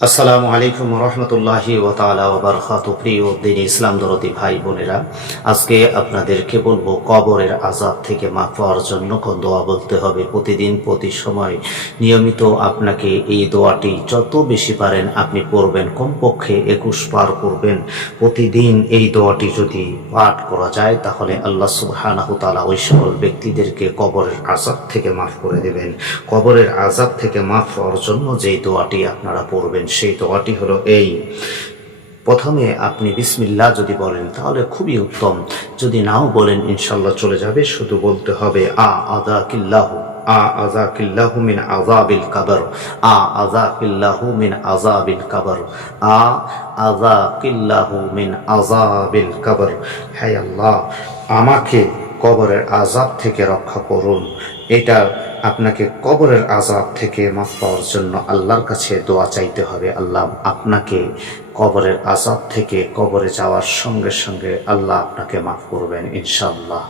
আসসালামু আলাইকুম রহমতুল্লাহি ওয়া তাআলা ওয়া বারাকাতুহু। প্রিয় দ্বীন ইসলাম দরদি ভাই বোনেরা, আজকে আপনাদেরকে বলবো কবরের আযাব থেকে মাফ পাওয়ার জন্য কোন দোয়া বলতে হবে। প্রতিদিন প্রতি সময় নিয়মিত আপনাকে এই দোয়াটি যত বেশি পারেন আপনি পড়বেন, কমপক্ষে 21 বার করবেন। প্রতিদিন এই দোয়াটি যদি পাঠ করা যায় তাহলে আল্লাহ সুবহানাহু ওয়া তাআলা ওই সকল ব্যক্তিদেরকে কবরের আযাব থেকে মাফ করে দেবেন। কবরের আযাব থেকে মাফ পাওয়ার জন্য যেই দোয়াটি আপনারা পড়বেন সেই দোয়াটি হলো এই। প্রথমে আপনি বিসমিল্লাহ যদি বলেন তাহলে খুবই উত্তম, যদি নাও বলেন ইনশাল্লাহ চলে যাবে। শুধু বলতে হবে আযাকিল্লাহু মিন আযাবিল কবর, আযাকিল্লাহু মিন আযাবিল কবর, আযাকিল্লাহু মিন আযাবিল কবর। হে আল্লাহ, আমাকে কবরের আযাব থেকে রক্ষা করুন। এটা আপনাকে কবরের আযাব থেকে মাফ পাওয়ার জন্য আল্লাহর কাছে দোয়া চাইতে হবে। আল্লাহ আপনাকে কবরের আযাব থেকে, কবরে যাওয়ার সঙ্গে সঙ্গে আল্লাহ আপনাকে মাফ করবেন ইনশাআল্লাহ।